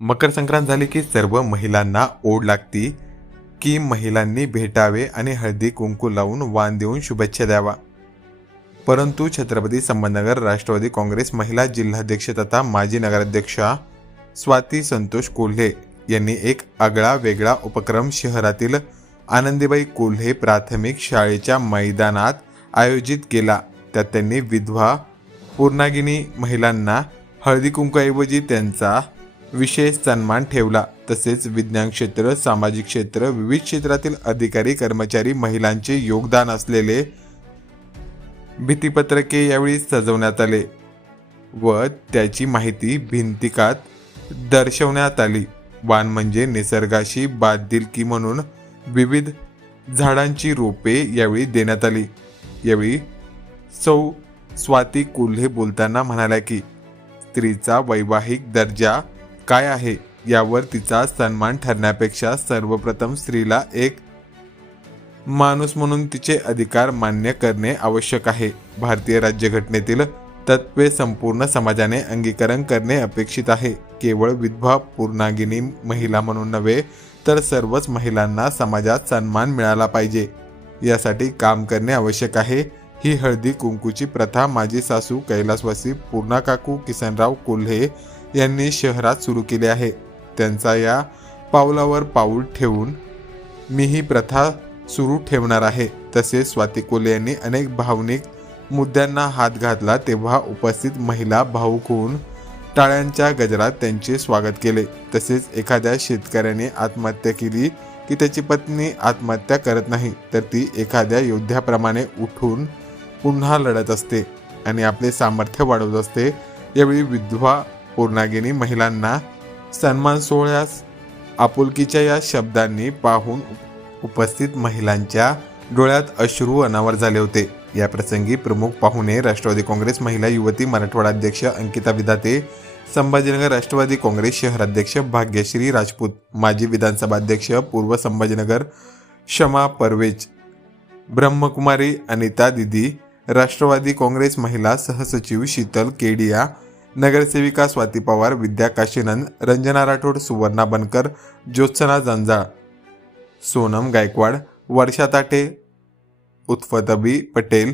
मकर संक्रांत झाली की सर्व महिलांना ओढ लागती की महिलांनी भेटावे आणि हळदी कुंकू लावून वाण देऊन शुभेच्छा द्यावा. परंतु छत्रपती संभाजीनगर राष्ट्रवादी काँग्रेस महिला जिल्हाध्यक्ष तथा माजी नगराध्यक्षा स्वाती संतोष कोल्हे यांनी एक आगळा वेगळा उपक्रम शहरातील आनंदीबाई कोल्हे प्राथमिक शाळेच्या मैदानात आयोजित केला. त्यात त्यांनी विधवा पूर्णागिनी महिलांना हळदी कुंकूऐवजी त्यांचा विशेष सन्मान ठेवला. तसेच विज्ञान क्षेत्र सामाजिक क्षेत्र विविध क्षेत्रातील अधिकारी कर्मचारी महिलांचे योगदान असलेले भीतीपत्रके यावेळी सजवण्यात आले व त्याची माहिती भिंतिकात दर्शवण्यात आली. वाण म्हणजे निसर्गाशी बाददिलकी म्हणून विविध झाडांची रोपे यावेळी देण्यात आली. यावेळी सौ स्वाती कोल्हे बोलताना म्हणाल्या की स्त्रीचा वैवाहिक दर्जा काय आहे यावर तिचा सन्मान ठरण्यापेक्षा सर्वप्रथम स्त्रीला एक माणूस म्हणून तिचे अधिकार मान्य करणे आवश्यक आहे. भारतीय राज्यघटनेतील तत्वे संपूर्ण समाजाने अंगीकरण करणे अपेक्षित आहे. केवळ विधवा पूर्णागिनी महिला म्हणून नव्हे तर सर्वच महिलांना समाजात सन्मान मिळाला पाहिजे. यासाठी काम करणे आवश्यक आहे. ही हळदी कुंकूची प्रथा माझी सासू कैलासवासी पूर्णा काकू किसनराव कोल्हे यांनी शहरात सुरू केले आहे. त्यांचा या पावलावर पाऊल ठेवून मी ही प्रथा सुरू ठेवणार आहे. तसेच स्वाती कोले यांनी अनेक भावनिक मुद्द्यांना हात घातला तेव्हा उपस्थित महिला भाऊक होऊन टाळ्यांच्या गजरात त्यांचे स्वागत केले. तसेच एखाद्या शेतकऱ्याने आत्महत्या केली की त्याची पत्नी आत्महत्या करत नाही तर ती एखाद्या योद्ध्याप्रमाणे उठून पुन्हा लढत असते आणि आपले सामर्थ्य वाढवत असते. यावेळी विधवा पूर्णागिनी महिलांना सन्मान सोहळ्यास आपुलकीच्या या शब्दांनी पाहून उपस्थित महिलांच्या डोळ्यात अश्रू अनावर झाले होते. या प्रसंगी प्रमुख पाहुणे राष्ट्रवादी काँग्रेस महिला युवती मराठवाडा अध्यक्ष अंकिता विधाते संभाजीनगर राष्ट्रवादी काँग्रेस शहराध्यक्ष भाग्यश्री राजपूत माजी विधानसभा अध्यक्ष पूर्व संभाजीनगर क्षमा परवेज ब्रह्मकुमारी अनिता दिदी राष्ट्रवादी काँग्रेस महिला सहसचिव शीतल केडिया नगरसेविका स्वाती पवार विद्या काशीनंद रंजना राठोड सुवर्णा बनकर ज्योत्सना जंजाळ. सोनम गायकवाड वर्षा ताटे उत्फतबी पटेल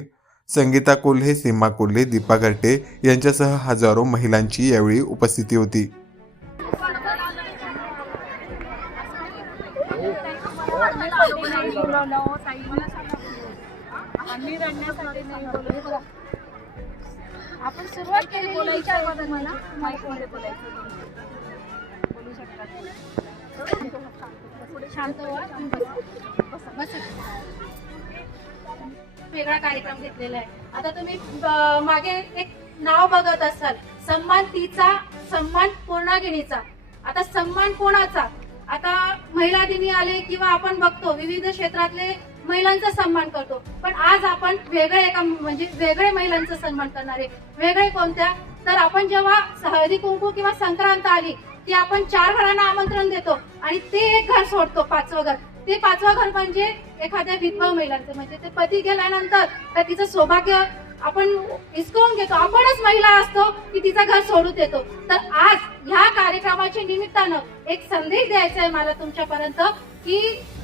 संगीता कोल्हे सीमा कोल्हे दीपा घरटे यांच्यासह हजारो महिलांची यावेळी उपस्थिती होती. आम्ही रडण्यासाठी नाही आपण सुरुवात केली बोलायच्या अगोदर मला. माईकमध्ये बोलायचं बोलू पुढे शांत बसा. बसा. वेगळा कार्यक्रम घेतलेला आहे. आता तुम्ही मागे एक नाव बघत असाल. सन्मान तिचा सन्मान पूर्णागिनीचा आता सन्मान कोणाचा? आता महिला दिनी आले किंवा आपण बघतो विविध क्षेत्रातले महिलांचा सन्मान करतो. पण आज आपण वेगळे एका म्हणजे वेगळे महिलांचा सन्मान करणार आहे. वेगळे कोणत्या? तर आपण जेव्हा हळदी कुंकू किंवा संक्रांत आली की आपण चार घरांना आमंत्रण देतो आणि ते एक घर सोडतो पाचवं घर. ते पाचवं घर म्हणजे एखाद्या विधवा महिलांचं. म्हणजे ते पती गेल्यानंतर तर तिचं सौभाग्य आपण हिसकवून घेतो. आपणच महिला असतो की तिचं घर सोडून देतो. तर आज ह्या कार्यक्रमाच्या निमित्तानं एक संदेश द्यायचा आहे मला तुमच्यापर्यंत की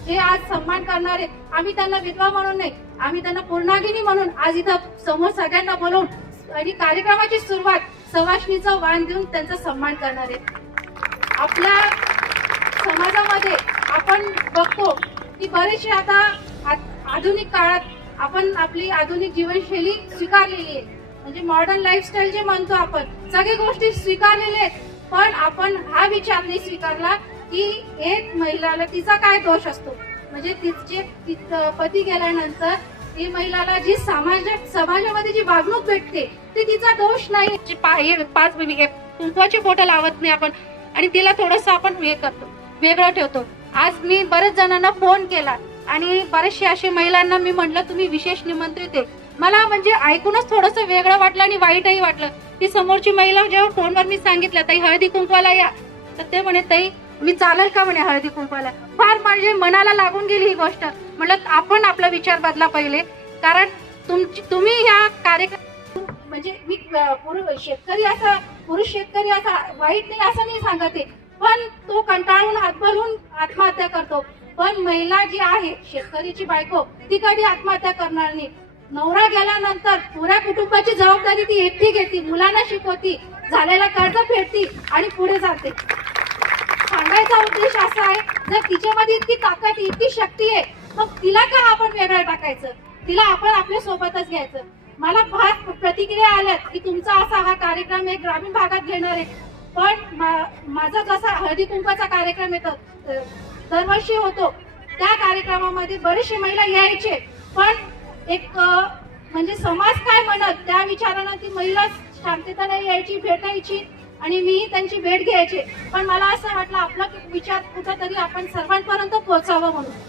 जे आज सन्मान करणार आम्ही त्यांना विधवा म्हणून नाही आम्ही त्यांना पूर्णागिनी म्हणून आज इथं समोर सगळ्यांना बोलवून आणि कार्यक्रमाची सुरुवात सवाशणीचं वाण देऊन त्यांचा सन्मान करणार आहे. आपल्या समाजामध्ये आपण बघतो की बरेचसे आता आ- आधुनिक काळात आपण आपली आधुनिक जीवनशैली स्वीकारलेली आहे. म्हणजे मॉडर्न लाईफस्टाईल जे म्हणतो आपण सगळ्या गोष्टी स्वीकारलेल्या आहेत. पण आपण हा विचार नाही स्वीकारला की एक महिलाला तिचा काय दोष असतो? म्हणजे तिचे पती गेल्यानंतर ती महिलाला जी समाज समाजामध्ये जी वागणूक भेटते ती तिचा दोष नाही. जी पा- पाच कुंकवाचे बोटं लावत नाही आपण. आणि तिला थोडस आपण हे करतो वेगळं ठेवतो. आज मी बरेच जणांना फोन केला आणि बरेचसे असे महिलांना मी म्हटलं तुम्ही विशेष निमंत्रित आहे. मला म्हणजे ऐकूनच थोडस वेगळं वाटलं आणि वाईटही वाटलं. ती समोरची महिला जेव्हा फोनवर मी सांगितलं ताई हळदी कुंकवाला या. तर ते म्हणे ताई मी चालेल का म्हणे हळदी कुंकवाला? फार म्हणजे मनाला लागून गेली ही गोष्ट. म्हटलं आपण आपला विचार बदला पहिले. कारण तुमची तुम्ही ह्या कार्यक्रम म्हणजे मी पुरुष शेतकरी असा पुरुष शेतकरी असा वाईट नाही असं नाही सांगत आहे. पण तो कंटाळून हातभरून आत्महत्या करतो. पण महिला जी आहे शेतकरीची बायको ती कधी आत्महत्या करणार नाही. नवरा गेल्यानंतर पुऱ्या कुटुंबाची जबाबदारी ती एकटी घेते मुलांना शिकवती झालेला कर्ज फेडती आणि पुढे जाते. सांगायचा उद्देश असा आहे जर तिच्यामध्ये इतकी ताकद आहे, इतकी शक्ती आहे मग तिला का आपण वेगळं टाकायचं? तिला आपण आपल्या सोबतच घ्यायचं. मला फार प्रतिक्रिया आल्यात की तुमचा असा हा कार्यक्रम आहे ग्रामीण भागात घेणार आहे. पण मा- माझा जसा हळदी कुंकाचा कार्यक्रम येतो दरवर्षी होतो त्या कार्यक्रमामध्ये बरेचसे महिला यायचे. पण एक म्हणजे समाज काय म्हणत त्या विचारानं ती महिला शांततेने यायची भेटायची. आणि मी त्यांची भेट घ्यायची. पण मला असं वाटलं आपला विचार कुठंतरी आपण सर्वांपर्यंत पोहोचावं म्हणून.